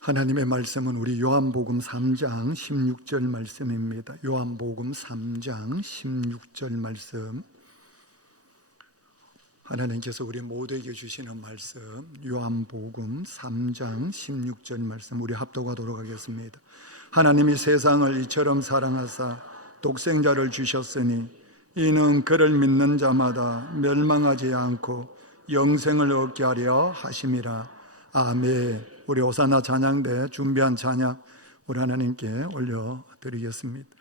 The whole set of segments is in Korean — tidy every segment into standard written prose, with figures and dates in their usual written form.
하나님의 말씀은 우리 요한복음 3장 16절 말씀입니다. 요한복음 3장 16절 말씀, 하나님께서 우리 모두에게 주시는 말씀, 요한복음 3장 16절 말씀, 우리 합독하도록 하겠습니다. 하나님이 세상을 이처럼 사랑하사 독생자를 주셨으니 이는 그를 믿는 자마다 멸망하지 않고 영생을 얻게 하려 하심이라. 아멘. 우리 오사나 찬양대 준비한 찬양 우리 하나님께 올려드리겠습니다.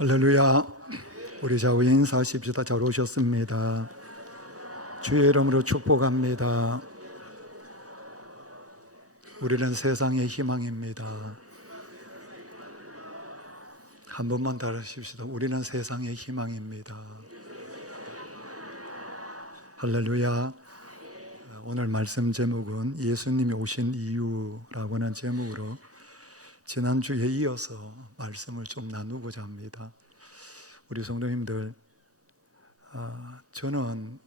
할렐루야. 우리 좌우 인사하십시다. 잘 오셨습니다. 주의 이름으로 축복합니다. 우리는 세상의 희망입니다. 한 번만 더 하십시다. 우리는 세상의 희망입니다. 할렐루야. 오늘 말씀 제목은 예수님이 오신 이유라고 하는 제목으로 지난주에 이어서 말씀을 좀 나누고자 합니다. 우리 성도님들, 저는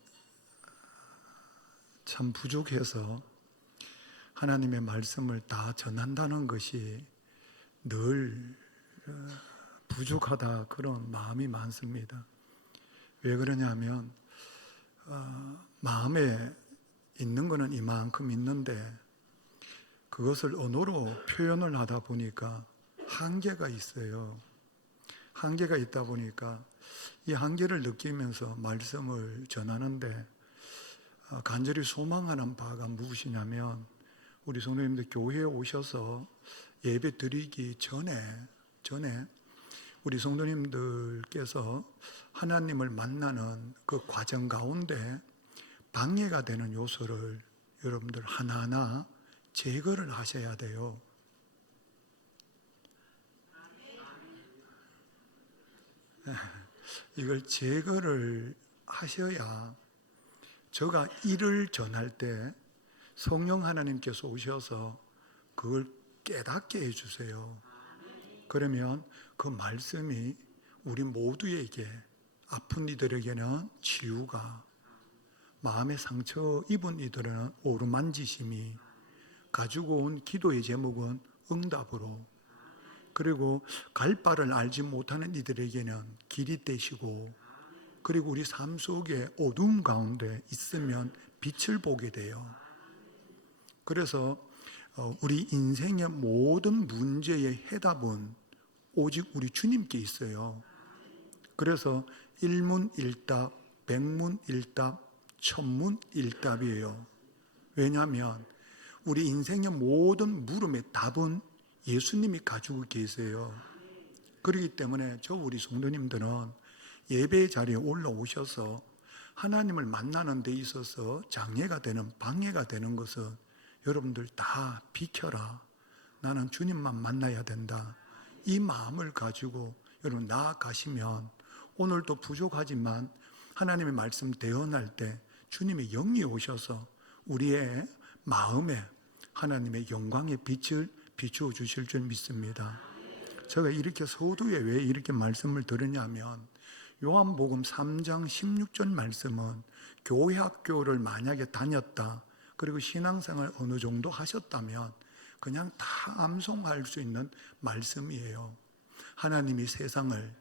참 부족해서 하나님의 말씀을 다 전한다는 것이 늘 부족하다, 그런 마음이 많습니다. 왜 그러냐면 마음에 있는 거는 이만큼 있는데 그것을 언어로 표현을 하다 보니까 한계가 있어요. 한계가 있다 보니까 이 한계를 느끼면서 말씀을 전하는데 간절히 소망하는 바가 무엇이냐면, 우리 성도님들 교회에 오셔서 예배 드리기 전에 우리 성도님들께서 하나님을 만나는 그 과정 가운데 방해가 되는 요소를 여러분들 하나하나 제거를 하셔야 돼요. 이걸 제거를 하셔야 제가 일을 전할 때 성령 하나님께서 오셔서 그걸 깨닫게 해주세요. 그러면 그 말씀이 우리 모두에게, 아픈 이들에게는 치유가, 마음의 상처 입은 이들은 오르만지심이, 가지고 온 기도의 제목은 응답으로, 그리고 갈 바를 알지 못하는 이들에게는 길이 되시고, 그리고 우리 삶 속에 어두움 가운데 있으면 빛을 보게 돼요. 그래서 우리 인생의 모든 문제의 해답은 오직 우리 주님께 있어요. 그래서 일문일답, 백문일답, 천문일답이에요. 왜냐하면 우리 인생의 모든 물음의 답은 예수님이 가지고 계세요. 그렇기 때문에 우리 성도님들은 예배의 자리에 올라오셔서 하나님을 만나는 데 있어서 장애가 되는, 방해가 되는 것은 여러분들 다 비켜라. 나는 주님만 만나야 된다. 이 마음을 가지고 여러분 나아가시면 오늘도 부족하지만 하나님의 말씀 대언할 때 주님의 영이 오셔서 우리의 마음에 하나님의 영광의 빛을 비추어 주실 줄 믿습니다. 제가 이렇게 서두에 왜 이렇게 말씀을 들으냐면, 요한복음 3장 16절 말씀은 교회 학교를 만약에 다녔다, 그리고 신앙생활 어느 정도 하셨다면 그냥 다 암송할 수 있는 말씀이에요. 하나님이 세상을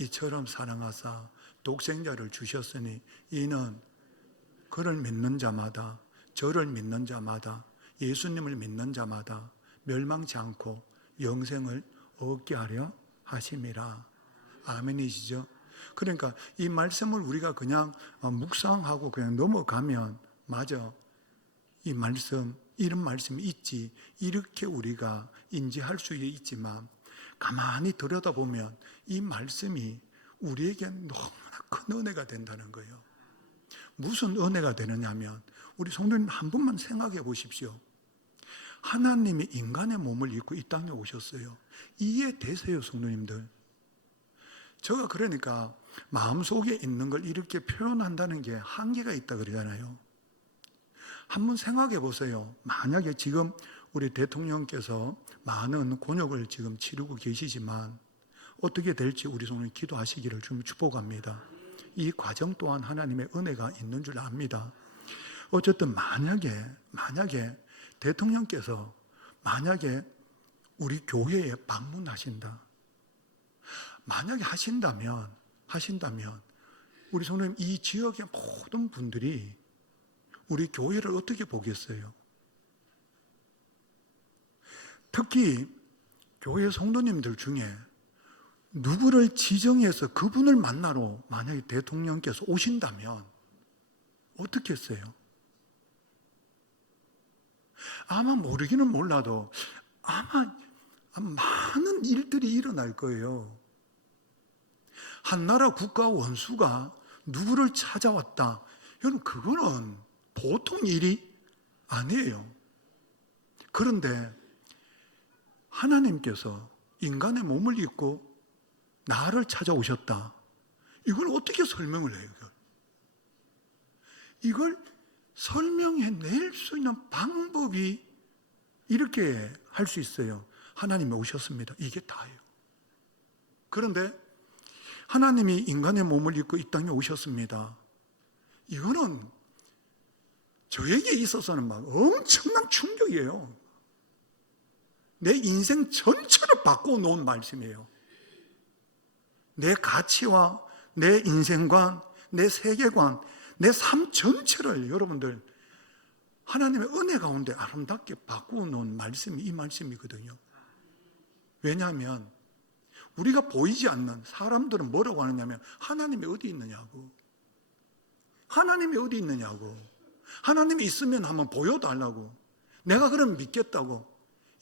이처럼 사랑하사 독생자를 주셨으니 이는 그를 믿는 자마다, 저를 믿는 자마다, 예수님을 믿는 자마다 멸망치 않고 영생을 얻게 하려 하심이라. 아멘이시죠? 그러니까 이 말씀을 우리가 그냥 묵상하고 그냥 넘어가면, 맞아, 이 말씀, 이런 말씀이 있지, 이렇게 우리가 인지할 수 있지만 가만히 들여다보면 이 말씀이 우리에게 너무나 큰 은혜가 된다는 거예요. 무슨 은혜가 되느냐면, 우리 성도님 한 번만 생각해 보십시오. 하나님이 인간의 몸을 입고 이 땅에 오셨어요. 이해되세요, 성도님들? 제가 그러니까 마음속에 있는 걸 이렇게 표현한다는 게 한계가 있다 그러잖아요. 한번 생각해 보세요. 만약에 지금 우리 대통령께서 많은 곤욕을 지금 치르고 계시지만 어떻게 될지 우리 성도님 기도하시기를 좀 축복합니다. 이 과정 또한 하나님의 은혜가 있는 줄 압니다. 어쨌든 만약에 대통령께서 만약에 우리 교회에 방문하신다, 만약에 하신다면 우리 성도님, 이 지역의 모든 분들이 우리 교회를 어떻게 보겠어요? 특히 교회 성도님들 중에 누구를 지정해서 그분을 만나러 만약에 대통령께서 오신다면 어떻게 했어요? 아마 모르기는 몰라도 아마 많은 일들이 일어날 거예요. 한 나라 국가 원수가 누구를 찾아왔다. 여러분, 그거는 보통 일이 아니에요. 그런데 하나님께서 인간의 몸을 입고 나를 찾아오셨다. 이걸 어떻게 설명을 해요? 이걸 설명해낼 수 있는 방법이 이렇게 할 수 있어요. 하나님이 오셨습니다. 이게 다예요. 그런데 하나님이 인간의 몸을 입고 이 땅에 오셨습니다. 이거는 저에게 있어서는 막 엄청난 충격이에요. 내 인생 전체를 바꿔놓은 말씀이에요. 내 가치와 내 인생관, 내 세계관, 내 삶 전체를 여러분들 하나님의 은혜 가운데 아름답게 바꿔놓은 말씀이 이 말씀이거든요. 왜냐하면 우리가 보이지 않는 사람들은 뭐라고 하느냐면 하나님이 어디 있느냐고. 하나님이 어디 있느냐고. 하나님이 있으면 한번 보여달라고. 내가 그럼 믿겠다고.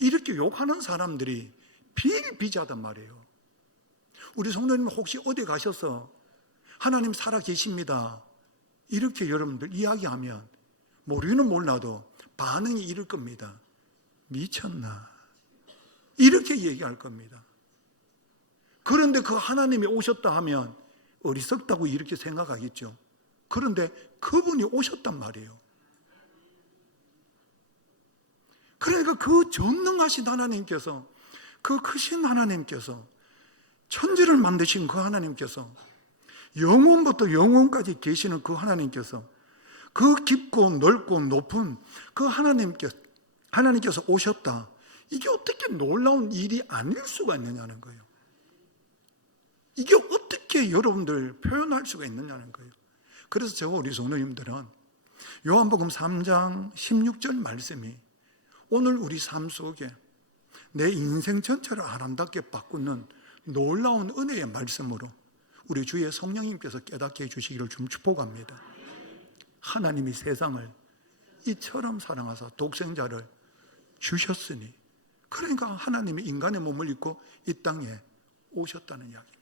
이렇게 욕하는 사람들이 비일비재하단 말이에요. 우리 성도님 혹시 어디 가셔서 하나님 살아 계십니다, 이렇게 여러분들 이야기하면 모르는 몰라도 반응이 이럴 겁니다. 미쳤나? 이렇게 얘기할 겁니다. 그런데 그 하나님이 오셨다 하면 어리석다고 이렇게 생각하겠죠. 그런데 그분이 오셨단 말이에요. 그러니까 그 전능하신 하나님께서, 그 크신 하나님께서, 천지를 만드신 그 하나님께서, 영원부터 영원까지 계시는 그 하나님께서, 그 깊고 넓고 높은 그 하나님께서 오셨다. 이게 어떻게 놀라운 일이 아닐 수가 있느냐는 거예요. 이게 어떻게 여러분들 표현할 수가 있느냐는 거예요. 그래서 제가 우리 성도님들은 요한복음 3장 16절 말씀이 오늘 우리 삶 속에 내 인생 전체를 아름답게 바꾸는 놀라운 은혜의 말씀으로 우리 주의 성령님께서 깨닫게 해주시기를 좀 축복합니다. 하나님이 세상을 이처럼 사랑하사 독생자를 주셨으니, 그러니까 하나님이 인간의 몸을 입고 이 땅에 오셨다는 이야기입니다.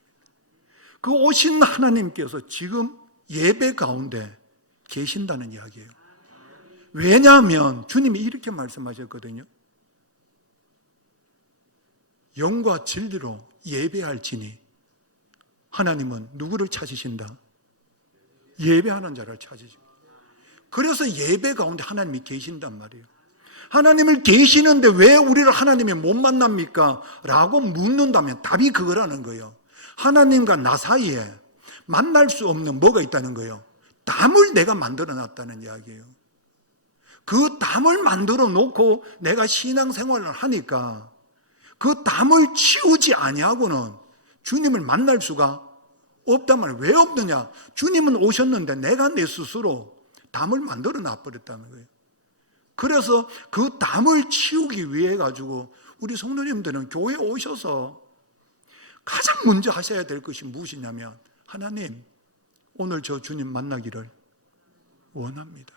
그 오신 하나님께서 지금 예배 가운데 계신다는 이야기예요. 왜냐하면 주님이 이렇게 말씀하셨거든요. 영과 진리로 예배할지니 하나님은 누구를 찾으신다? 예배하는 자를 찾으십니다. 그래서 예배 가운데 하나님이 계신단 말이에요. 하나님을 계시는데 왜 우리를 하나님이 못 만납니까? 라고 묻는다면 답이 그거라는 거예요. 하나님과 나 사이에 만날 수 없는 뭐가 있다는 거예요? 담을 내가 만들어 놨다는 이야기예요. 그 담을 만들어 놓고 내가 신앙생활을 하니까 그 담을 치우지 아니하고는 주님을 만날 수가 없단 말이에요. 왜 없느냐? 주님은 오셨는데 내가 내 스스로 담을 만들어 놔버렸다는 거예요. 그래서 그 담을 치우기 위해 가지고 우리 성도님들은 교회에 오셔서 가장 먼저 하셔야 될 것이 무엇이냐면, 하나님, 오늘 저 주님 만나기를 원합니다.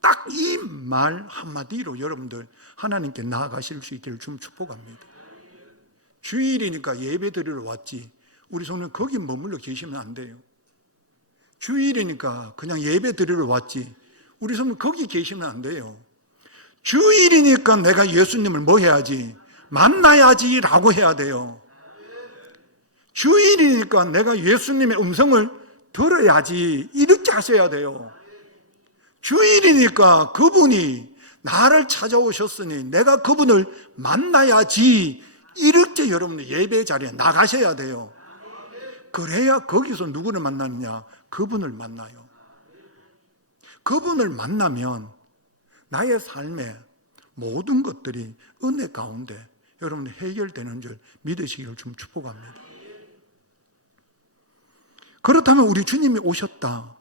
딱 이 말 한마디로 여러분들 하나님께 나아가실 수 있기를 좀 축복합니다. 주일이니까 예배 드리러 왔지 우리 성도님 거기 머물러 계시면 안 돼요. 주일이니까 그냥 예배 드리러 왔지 우리 성도님 거기 계시면 안 돼요. 주일이니까 내가 예수님을 뭐 해야지? 만나야지 라고 해야 돼요. 주일이니까 내가 예수님의 음성을 들어야지 이렇게 하셔야 돼요. 주일이니까 그분이 나를 찾아오셨으니 내가 그분을 만나야지 이렇게 여러분들 예배 자리에 나가셔야 돼요. 그래야 거기서 누구를 만나느냐? 그분을 만나요. 그분을 만나면 나의 삶의 모든 것들이 은혜 가운데 여러분 해결되는 줄 믿으시기를 좀 축복합니다. 그렇다면 우리 주님이 오셨다.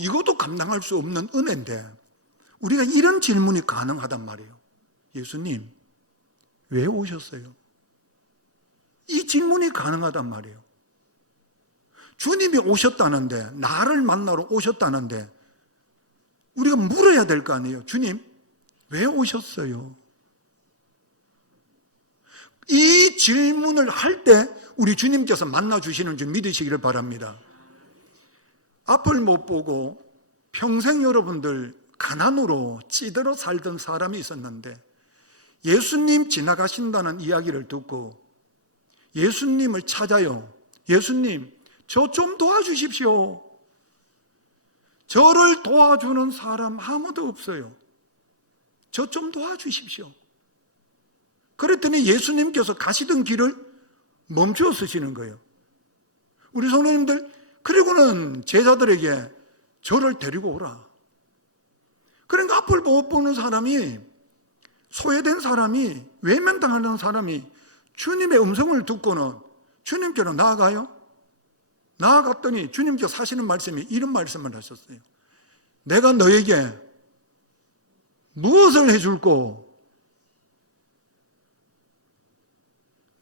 이것도 감당할 수 없는 은혜인데 우리가 이런 질문이 가능하단 말이에요. 예수님, 왜 오셨어요? 이 질문이 가능하단 말이에요. 주님이 오셨다는데, 나를 만나러 오셨다는데 우리가 물어야 될 거 아니에요. 주님, 왜 오셨어요? 이 질문을 할 때 우리 주님께서 만나주시는 줄 믿으시기를 바랍니다. 앞을 못 보고 평생 여러분들 가난으로 찌들어 살던 사람이 있었는데 예수님 지나가신다는 이야기를 듣고 예수님을 찾아요. 예수님, 저 좀 도와주십시오. 저를 도와주는 사람 아무도 없어요. 저 좀 도와주십시오. 그랬더니 예수님께서 가시던 길을 멈추어 서시는 거예요. 우리 성도님들, 그리고는 제자들에게 저를 데리고 오라. 그러니까 앞을 못 보는 사람이, 소외된 사람이, 외면당하는 사람이 주님의 음성을 듣고는 주님께로 나아가요. 나아갔더니 주님께서 하시는 말씀이 이런 말씀을 하셨어요. 내가 너에게 무엇을 해줄꼬?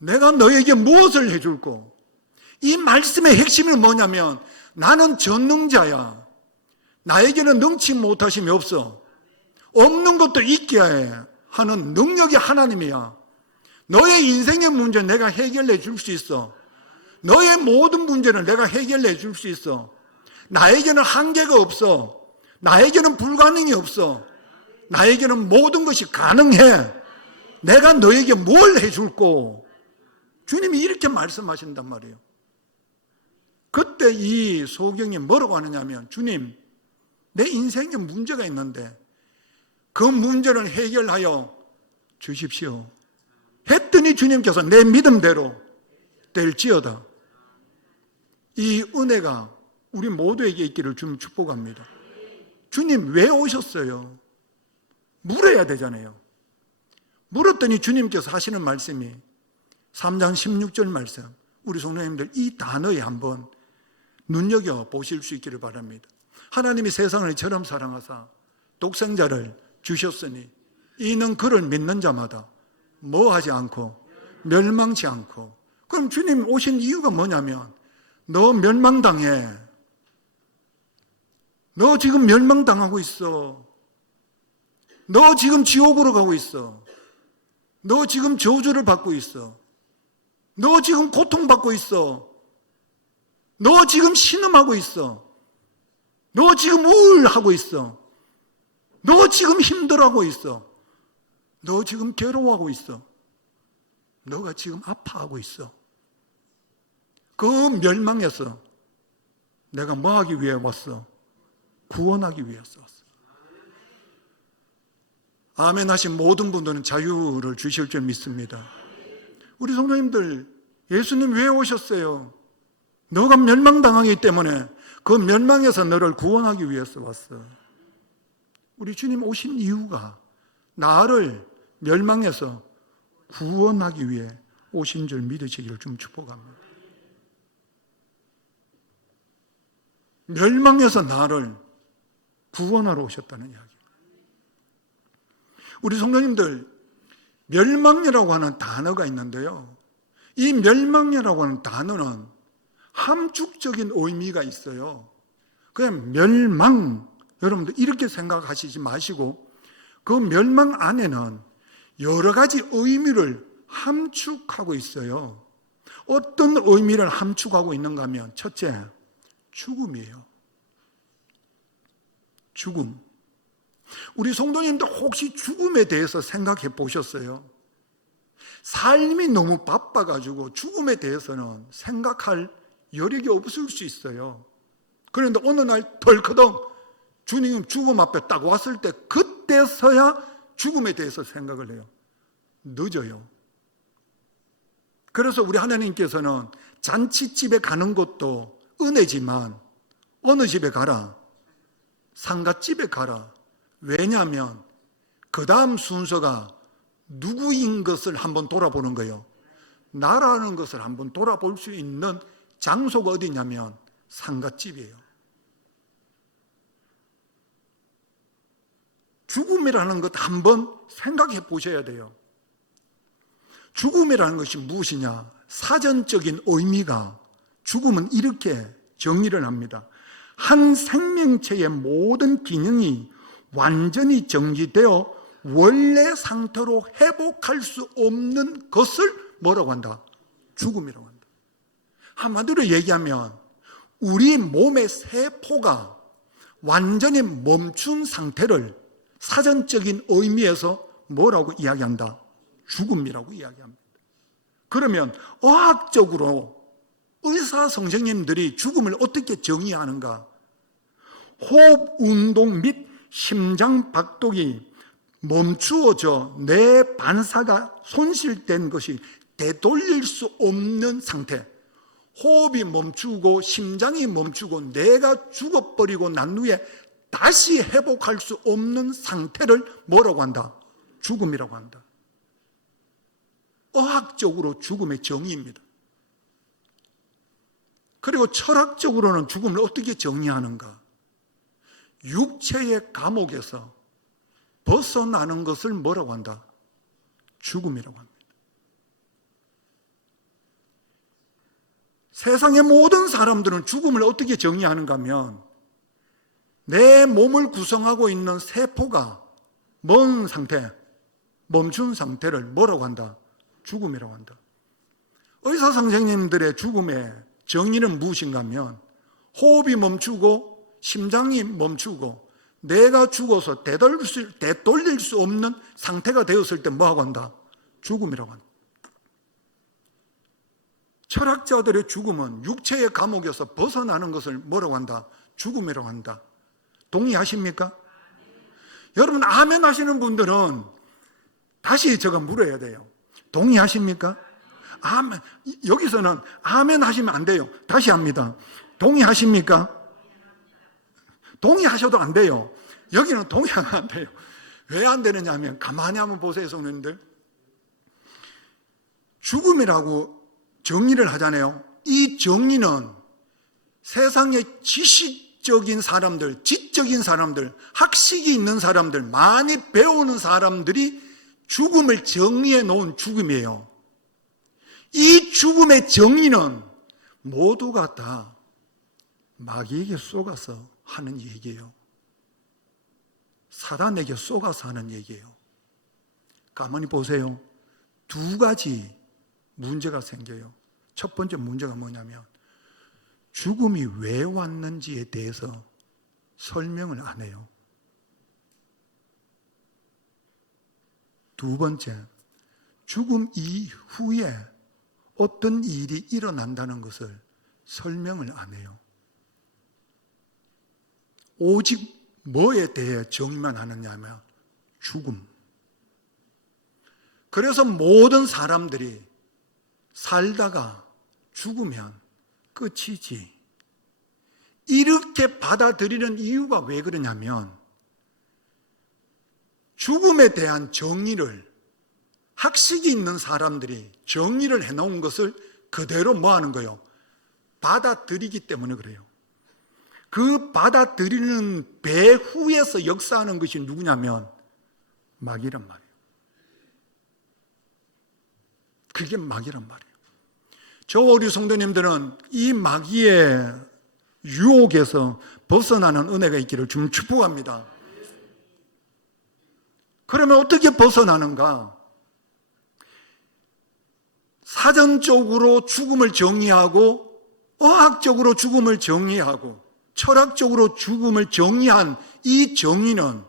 내가 너에게 무엇을 해줄꼬? 이 말씀의 핵심은 뭐냐면 나는 전능자야. 나에게는 능치 못하심이 없어. 없는 것도 있게 하는 능력이 하나님이야. 너의 인생의 문제 내가 해결해 줄 수 있어. 너의 모든 문제는 내가 해결해 줄 수 있어. 나에게는 한계가 없어. 나에게는 불가능이 없어. 나에게는 모든 것이 가능해. 내가 너에게 뭘 해줄꼬? 주님이 이렇게 말씀하신단 말이에요. 그때 이 소경이 뭐라고 하느냐면, 주님, 내 인생에 문제가 있는데 그 문제를 해결하여 주십시오 했더니 주님께서 내 믿음대로 될지어다. 이 은혜가 우리 모두에게 있기를 좀 축복합니다. 주님 왜 오셨어요? 물어야 되잖아요. 물었더니 주님께서 하시는 말씀이 3장 16절 말씀, 우리 성도님들 이 단어에 한번 눈여겨보실 수 있기를 바랍니다. 하나님이 세상을 이처럼 사랑하사 독생자를 주셨으니 이는 그를 믿는 자마다 뭐하지 않고 멸망치 않고. 그럼 주님 오신 이유가 뭐냐면 너 멸망당해. 너 지금 멸망당하고 있어. 너 지금 지옥으로 가고 있어. 너 지금 저주를 받고 있어. 너 지금 고통받고 있어. 너 지금 신음하고 있어. 너 지금 우울하고 있어. 너 지금 힘들어하고 있어. 너 지금 괴로워하고 있어. 너가 지금 아파하고 있어. 그 멸망에서 내가 뭐 하기 위해 왔어? 구원하기 위해서 왔어. 아멘 하신 모든 분들은 자유를 주실 줄 믿습니다. 우리 성도님들, 예수님 왜 오셨어요? 너가 멸망당하기 때문에 그 멸망에서 너를 구원하기 위해서 왔어. 우리 주님 오신 이유가 나를 멸망에서 구원하기 위해 오신 줄 믿으시기를 좀 축복합니다. 멸망에서 나를 구원하러 오셨다는 이야기. 우리 성도님들, 멸망이라고 하는 단어가 있는데요, 이 멸망이라고 하는 단어는 함축적인 의미가 있어요. 그냥 멸망, 여러분들 이렇게 생각하시지 마시고 그 멸망 안에는 여러 가지 의미를 함축하고 있어요. 어떤 의미를 함축하고 있는가 하면 첫째, 죽음이에요. 죽음. 우리 성도님들 혹시 죽음에 대해서 생각해 보셨어요? 삶이 너무 바빠가지고 죽음에 대해서는 생각할 여력이 없을 수 있어요. 그런데 어느 날 덜커덩 주님 죽음 앞에 딱 왔을 때 그때서야 죽음에 대해서 생각을 해요. 늦어요. 그래서 우리 하나님께서는 잔치집에 가는 것도 은혜지만 어느 집에 가라? 상갓집에 가라. 왜냐하면 그 다음 순서가 누구인 것을 한번 돌아보는 거예요. 나라는 것을 한번 돌아볼 수 있는 장소가 어디냐면 상갓집이에요. 죽음이라는 것 한번 생각해 보셔야 돼요. 죽음이라는 것이 무엇이냐? 사전적인 의미가, 죽음은 이렇게 정의를 합니다. 한 생명체의 모든 기능이 완전히 정지되어 원래 상태로 회복할 수 없는 것을 뭐라고 한다? 죽음이라고 한다. 한마디로 얘기하면 우리 몸의 세포가 완전히 멈춘 상태를 사전적인 의미에서 뭐라고 이야기한다? 죽음이라고 이야기합니다. 그러면 의학적으로 의사 선생님들이 죽음을 어떻게 정의하는가? 호흡 운동 및 심장 박동이 멈추어져 뇌 반사가 손실된 것이 되돌릴 수 없는 상태, 호흡이 멈추고 심장이 멈추고 뇌가 죽어버리고 난 후에 다시 회복할 수 없는 상태를 뭐라고 한다? 죽음이라고 한다. 의학적으로 죽음의 정의입니다. 그리고 철학적으로는 죽음을 어떻게 정의하는가? 육체의 감옥에서 벗어나는 것을 뭐라고 한다? 죽음이라고 합니다. 세상의 모든 사람들은 죽음을 어떻게 정의하는가 하면 내 몸을 구성하고 있는 세포가 먼 상태, 멈춘 상태를 뭐라고 한다? 죽음이라고 한다. 의사 선생님들의 죽음의 정의는 무엇인가 하면 호흡이 멈추고 심장이 멈추고 뇌가 죽어서 되돌릴 수 없는 상태가 되었을 때 뭐라고 한다? 죽음이라고 한다. 철학자들의 죽음은 육체의 감옥에서 벗어나는 것을 뭐라고 한다? 죽음이라고 한다. 동의하십니까? 여러분 아멘 하시는 분들은 다시 제가 물어야 돼요. 동의하십니까? 아멘. 여기서는 아멘 하시면 안 돼요. 다시 합니다. 동의하십니까? 동의하셔도 안 돼요. 여기는 동의하면 안 돼요. 왜 안 되느냐 하면 가만히 한번 보세요, 성도님들. 죽음이라고 정리를 하잖아요. 이 정리는 세상의 지식적인 사람들, 지적인 사람들, 학식이 있는 사람들, 많이 배우는 사람들이 죽음을 정리해 놓은 죽음이에요. 이 죽음의 정리는 모두가 다 마귀에게 속아서 하는 얘기예요. 사단에게 속아서 하는 얘기예요. 가만히 보세요. 두 가지 문제가 생겨요. 첫 번째 문제가 뭐냐면 죽음이 왜 왔는지에 대해서 설명을 안 해요. 두 번째, 죽음 이후에 어떤 일이 일어난다는 것을 설명을 안 해요. 오직 뭐에 대해 정의만 하느냐 하면 죽음. 그래서 모든 사람들이 살다가 죽으면 끝이지. 이렇게 받아들이는 이유가 왜 그러냐면 죽음에 대한 정의를 학식이 있는 사람들이 정의를 해놓은 것을 그대로 뭐 하는 거예요? 받아들이기 때문에 그래요. 그 받아들이는 배후에서 역사하는 것이 누구냐면 마귀란 말이에요. 그게 마귀란 말이에요. 저 우리 성도님들은 이 마귀의 유혹에서 벗어나는 은혜가 있기를 좀 축복합니다. 그러면 어떻게 벗어나는가? 사전적으로 죽음을 정의하고 의학적으로 죽음을 정의하고 철학적으로 죽음을 정의한 이 정의는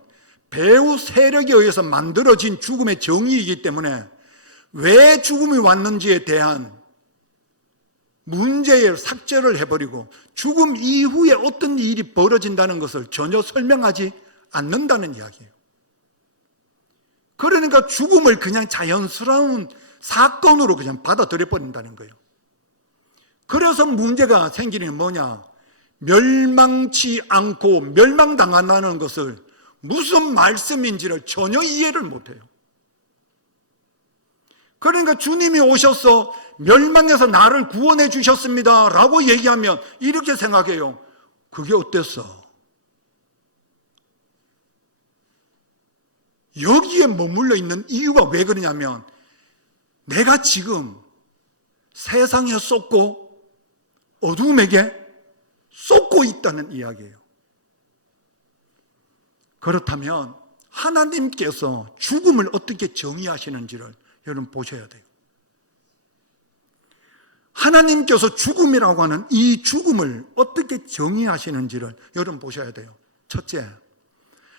배후 세력에 의해서 만들어진 죽음의 정의이기 때문에 왜 죽음이 왔는지에 대한 문제의 삭제를 해버리고 죽음 이후에 어떤 일이 벌어진다는 것을 전혀 설명하지 않는다는 이야기예요. 그러니까 죽음을 그냥 자연스러운 사건으로 그냥 받아들여 버린다는 거예요. 그래서 문제가 생기는 게 뭐냐? 멸망치 않고 멸망당한다는 것을 무슨 말씀인지를 전혀 이해를 못해요. 그러니까 주님이 오셔서 멸망에서 나를 구원해 주셨습니다 라고 얘기하면 이렇게 생각해요. 그게 어땠어? 여기에 머물러 있는 이유가 왜 그러냐면 내가 지금 세상에 쏟고 어두움에게 쏟고 있다는 이야기예요. 그렇다면 하나님께서 죽음을 어떻게 정의하시는지를 여러분 보셔야 돼요. 하나님께서 죽음이라고 하는 이 죽음을 어떻게 정의하시는지를 여러분 보셔야 돼요. 첫째,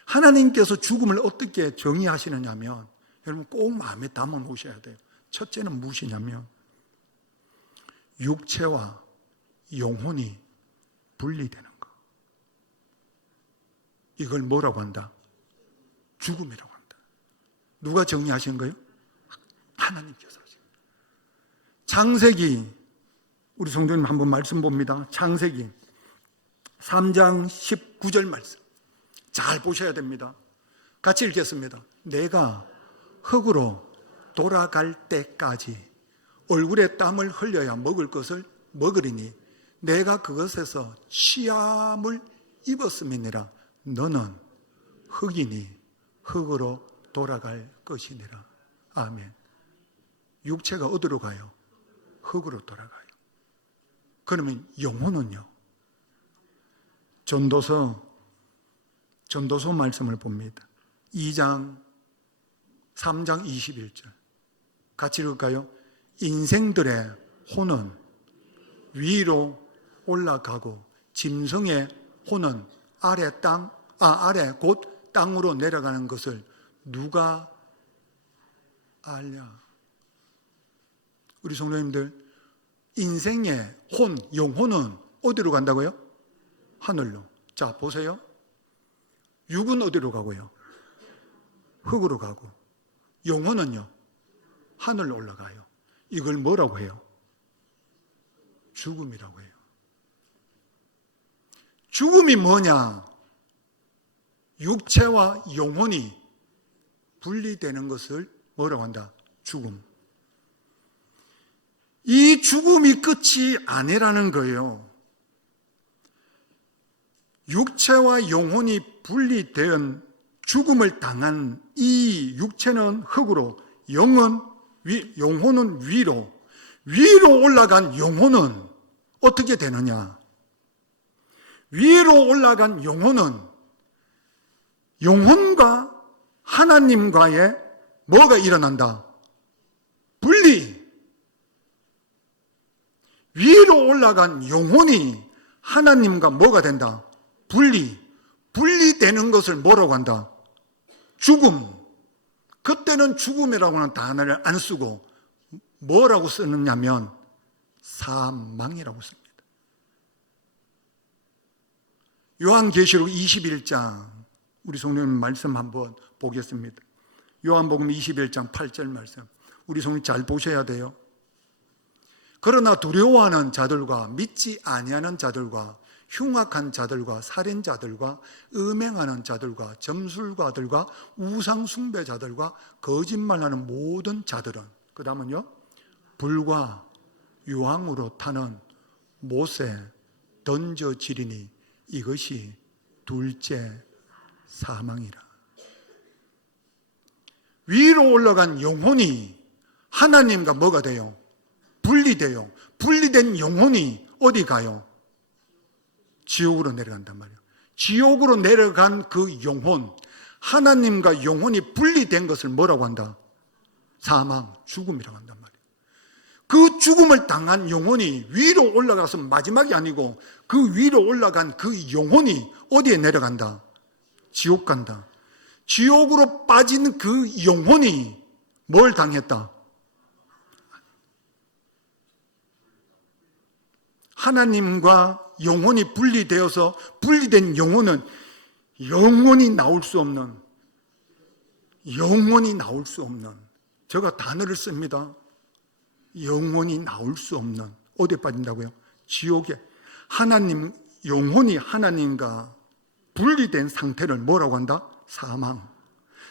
하나님께서 죽음을 어떻게 정의하시느냐면 여러분 꼭 마음에 담아 놓으셔야 돼요. 첫째는 무엇이냐면 육체와 영혼이 분리되는 것. 이걸 뭐라고 한다? 죽음이라고 한다. 누가 정의하신 거예요? 하나님께서 하신 거예요. 창세기, 우리 성도님 한번 말씀 봅니다. 창세기 3장 19절 말씀 잘 보셔야 됩니다. 같이 읽겠습니다. 내가 흙으로 돌아갈 때까지 얼굴에 땀을 흘려야 먹을 것을 먹으리니 내가 그것에서 취함을 입었음이니라. 너는 흙이니 흙으로 돌아갈 것이니라. 아멘. 육체가 어디로 가요? 흙으로 돌아가요. 그러면 영혼은요? 전도서 말씀을 봅니다. 2장 3장 21절 같이 읽을까요? 인생들의 혼은 위로 올라가고 짐승의 혼은 아래 곧 땅으로 내려가는 것을 누가 알랴? 우리 성도님들, 인생의 혼, 영혼은 어디로 간다고요? 하늘로. 자, 보세요. 육은 어디로 가고요? 흙으로 가고. 영혼은요? 하늘로 올라가요. 이걸 뭐라고 해요? 죽음이라고 해요. 죽음이 뭐냐? 육체와 영혼이 분리되는 것을 뭐라고 한다? 죽음. 이 죽음이 끝이 아니라는 거예요. 육체와 영혼이 분리된 죽음을 당한 이 육체는 흙으로, 영혼은 위로 올라간 영혼은 어떻게 되느냐? 위로 올라간 영혼은 영혼과 하나님과의 뭐가 일어난다? 분리. 위로 올라간 영혼이 하나님과 뭐가 된다? 분리되는 것을 뭐라고 한다? 죽음. 그때는 죽음이라고 하는 단어를 안 쓰고 뭐라고 쓰느냐면 사망이라고 씁니다. 요한계시록 21장 우리 성령님 말씀 한번 보겠습니다. 요한복음 21장 8절 말씀 우리 성령 잘 보셔야 돼요. 그러나 두려워하는 자들과 믿지 아니하는 자들과 흉악한 자들과 살인자들과 음행하는 자들과 점술가들과 우상 숭배자들과 거짓말하는 모든 자들은, 그 다음은요, 불과 유황으로 타는 못에 던져지리니 이것이 둘째 사망이라. 위로 올라간 영혼이 하나님과 뭐가 돼요? 분리돼요. 분리된 영혼이 어디 가요? 지옥으로 내려간단 말이에요. 지옥으로 내려간 그 영혼, 하나님과 영혼이 분리된 것을 뭐라고 한다? 사망, 죽음이라고 한단 말이에요. 그 죽음을 당한 영혼이 위로 올라가서 마지막이 아니고 그 위로 올라간 그 영혼이 어디에 내려간다? 지옥 간다. 지옥으로 빠진 그 영혼이 뭘 당했다? 하나님과 영혼이 분리되어서 분리된 영혼은 영원히 나올 수 없는 제가 단어를 씁니다. 영원히 나올 수 없는 어디에 빠진다고요? 지옥에. 영혼이 하나님과 분리된 상태를 뭐라고 한다?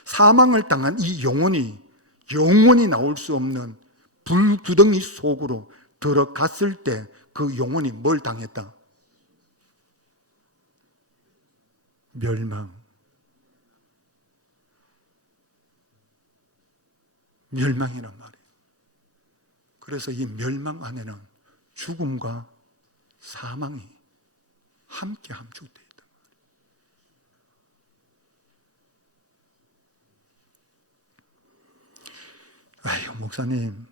사망을 당한 이 영혼이 영원히 나올 수 없는 불구덩이 속으로 들어갔을 때 그 영혼이 뭘 당했다? 멸망이란 말이에요. 그래서 이 멸망 안에는 죽음과 사망이 함께 함축되어 있다. 아이고, 목사님,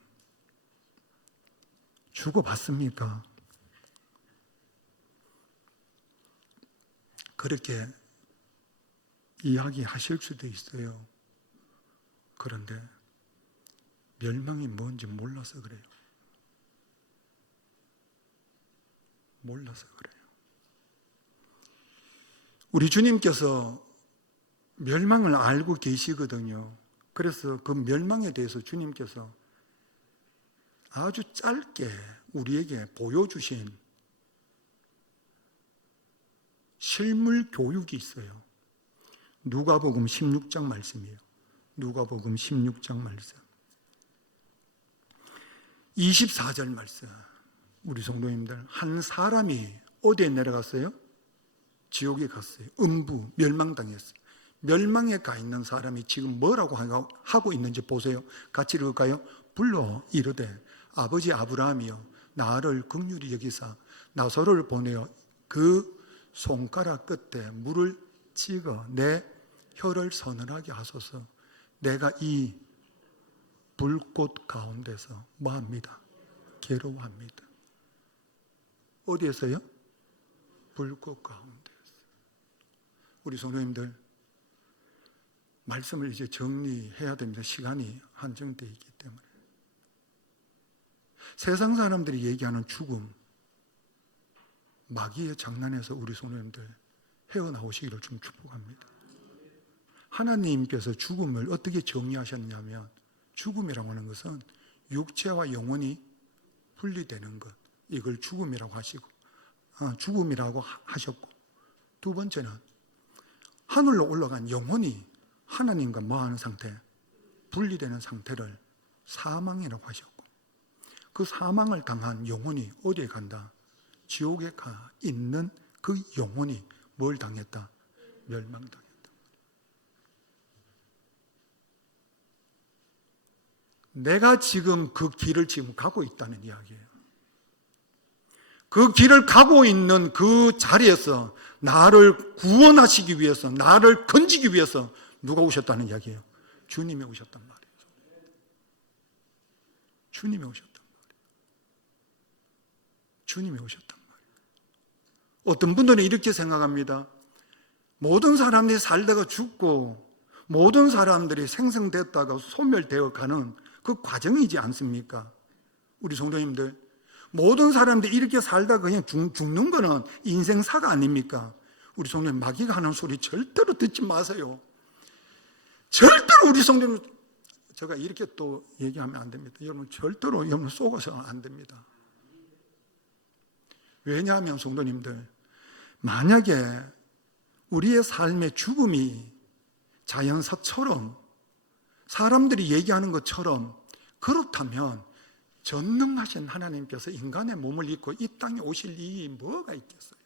주고받습니까? 그렇게 이야기하실 수도 있어요. 그런데 멸망이 뭔지 몰라서 그래요. 몰라서 그래요. 우리 주님께서 멸망을 알고 계시거든요. 그래서 그 멸망에 대해서 주님께서 아주 짧게 우리에게 보여주신 실물 교육이 있어요. 누가복음 16장 말씀이에요. 누가복음 16장 말씀 24절 말씀. 우리 성도님들, 한 사람이 어디에 내려갔어요? 지옥에 갔어요. 음부, 멸망당했어요. 멸망에 가 있는 사람이 지금 뭐라고 하고 있는지 보세요. 같이 읽을까요? 불러 이르되 아버지 아브라함이여 나를 긍휼히 여기사 나사로를 보내어 그 손가락 끝에 물을 찍어 내 혀를 서늘하게 하소서. 내가 이 불꽃 가운데서 뭐합니다? 괴로워합니다. 어디에서요? 불꽃 가운데서. 우리 성도님들, 말씀을 이제 정리해야 됩니다. 시간이 한정되어 있기 때문에. 세상 사람들이 얘기하는 죽음, 마귀의 장난에서 우리 성도님들 헤어나오시기를 좀 축복합니다. 하나님께서 죽음을 어떻게 정의하셨냐면, 죽음이라고 하는 것은 육체와 영혼이 분리되는 것, 이걸 죽음이라고 하시고, 죽음이라고 하셨고, 두 번째는 하늘로 올라간 영혼이 하나님과 뭐하는 상태? 분리되는 상태를 사망이라고 하셨고, 그 사망을 당한 영혼이 어디에 간다? 지옥에 가 있는 그 영혼이 뭘 당했다? 멸망당했다. 내가 지금 그 길을 지금 가고 있다는 이야기예요. 그 길을 가고 있는 그 자리에서 나를 구원하시기 위해서, 나를 건지기 위해서 누가 오셨다는 이야기예요? 주님이 오셨단 말이에요. 주님이 오셨단 말이에요. 주님이 오셨단 말이에요. 어떤 분들은 이렇게 생각합니다. 모든 사람들이 살다가 죽고 모든 사람들이 생성됐다가 소멸되어 가는 그 과정이지 않습니까? 우리 성도님들, 모든 사람들이 이렇게 살다가 그냥 죽는 거는 인생사가 아닙니까? 우리 성도님, 마귀가 하는 소리 절대로 듣지 마세요. 절대로 우리 성도님, 제가 이렇게 또 얘기하면 안 됩니다. 여러분, 절대로 여러분 속아서는 안 됩니다. 왜냐하면 성도님들, 만약에 우리의 삶의 죽음이 자연사처럼 사람들이 얘기하는 것처럼 그렇다면 전능하신 하나님께서 인간의 몸을 입고 이 땅에 오실 일이 뭐가 있겠어요?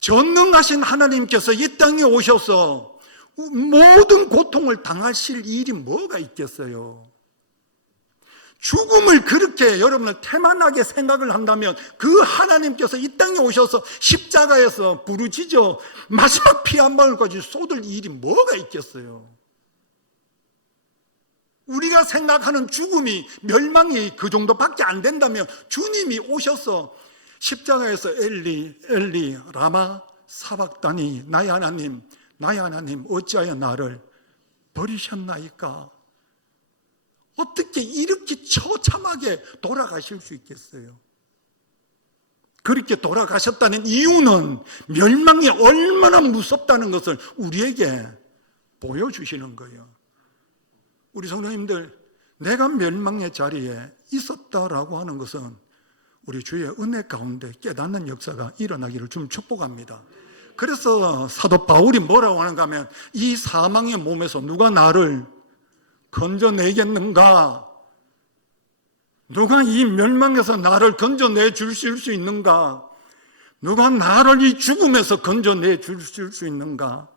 전능하신 하나님께서 이 땅에 오셔서 모든 고통을 당하실 일이 뭐가 있겠어요? 죽음을 그렇게 여러분을 태만하게 생각을 한다면 그 하나님께서 이 땅에 오셔서 십자가에서 부르짖어 마지막 피 한 방울까지 쏟을 일이 뭐가 있겠어요? 우리가 생각하는 죽음이, 멸망이 그 정도밖에 안 된다면 주님이 오셔서 십자가에서 엘리 엘리 라마 사박다니 나의 하나님 어찌하여 나를 버리셨나이까? 어떻게 이렇게 처참하게 돌아가실 수 있겠어요? 그렇게 돌아가셨다는 이유는 멸망이 얼마나 무섭다는 것을 우리에게 보여주시는 거예요. 우리 성도님들, 내가 멸망의 자리에 있었다라고 하는 것은 우리 주의 은혜 가운데 깨닫는 역사가 일어나기를 좀 축복합니다. 그래서 사도 바울이 뭐라고 하는가 하면, 이 사망의 몸에서 누가 나를 건져내겠는가? 누가 이 멸망에서 나를 건져내 주실 수 있는가? 누가 나를 이 죽음에서 건져내 주실 수 있는가?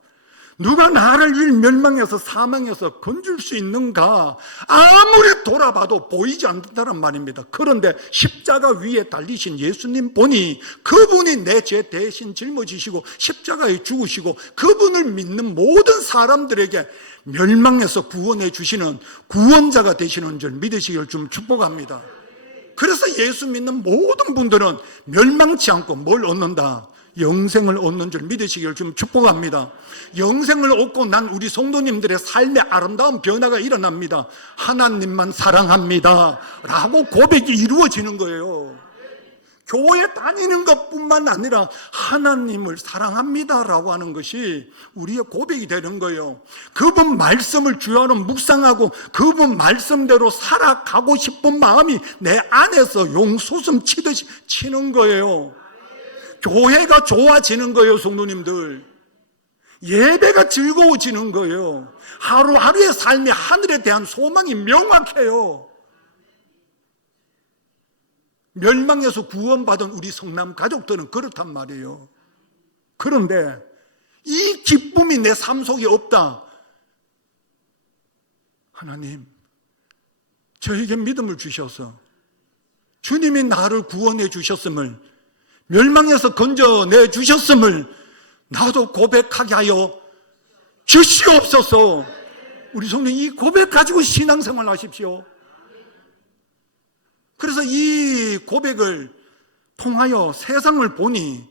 누가 나를 멸망해서 사망해서 건질 수 있는가? 아무리 돌아봐도 보이지 않는다는 말입니다. 그런데 십자가 위에 달리신 예수님 보니 그분이 내 죄 대신 짊어지시고 십자가에 죽으시고 그분을 믿는 모든 사람들에게 멸망해서 구원해 주시는 구원자가 되시는 줄 믿으시기를 좀 축복합니다. 그래서 예수 믿는 모든 분들은 멸망치 않고 뭘 얻는다? 영생을 얻는 줄 믿으시기를 좀 축복합니다. 영생을 얻고 난 우리 성도님들의 삶의 아름다운 변화가 일어납니다. 하나님만 사랑합니다 라고 고백이 이루어지는 거예요. 교회 다니는 것뿐만 아니라 하나님을 사랑합니다 라고 하는 것이 우리의 고백이 되는 거예요. 그분 말씀을 주야로 묵상하고 그분 말씀대로 살아가고 싶은 마음이 내 안에서 용솟음 치듯이 치는 거예요. 교회가 좋아지는 거예요. 성도님들, 예배가 즐거워지는 거예요. 하루하루의 삶이 하늘에 대한 소망이 명확해요. 멸망에서 구원받은 우리 성남 가족들은 그렇단 말이에요. 그런데 이 기쁨이 내 삶 속에 없다. 하나님, 저에게 믿음을 주셔서 주님이 나를 구원해 주셨음을, 멸망에서 건져내 주셨음을 나도 고백하게 하여 주시옵소서. 우리 성도님, 이 고백 가지고 신앙생활 하십시오. 그래서 이 고백을 통하여 세상을 보니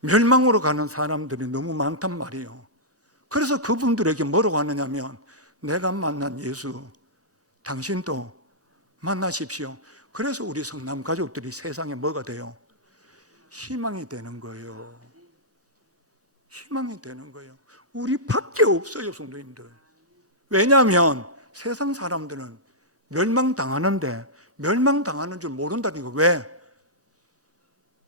멸망으로 가는 사람들이 너무 많단 말이에요. 그래서 그분들에게 뭐라고 하느냐면, 내가 만난 예수 당신도 만나십시오. 그래서 우리 성남 가족들이 세상에 뭐가 돼요? 희망이 되는 거예요. 희망이 되는 거예요. 우리밖에 없어요, 성도님들. 왜냐하면 세상 사람들은 멸망당하는데 멸망당하는 줄 모른다니까. 왜?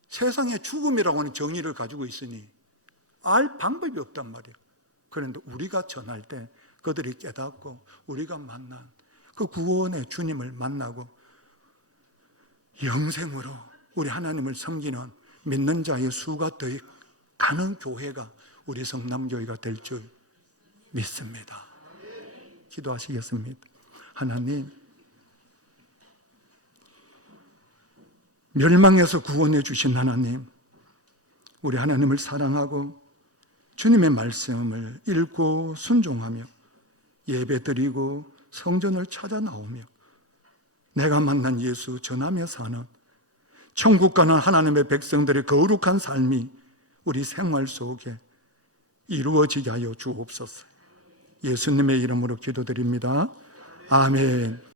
세상에 죽음이라고 하는 정의를 가지고 있으니 알 방법이 없단 말이에요. 그런데 우리가 전할 때 그들이 깨닫고 우리가 만난 그 구원의 주님을 만나고 영생으로 우리 하나님을 섬기는 믿는 자의 수가 더 가는 교회가 우리 성남교회가 될 줄 믿습니다. 기도하시겠습니다. 하나님, 멸망에서 구원해 주신 하나님, 우리 하나님을 사랑하고 주님의 말씀을 읽고 순종하며 예배드리고 성전을 찾아 나오며 내가 만난 예수 전하며 사는 천국 가는 하나님의 백성들의 거룩한 삶이 우리 생활 속에 이루어지게 하여 주옵소서. 예수님의 이름으로 기도드립니다. 아멘.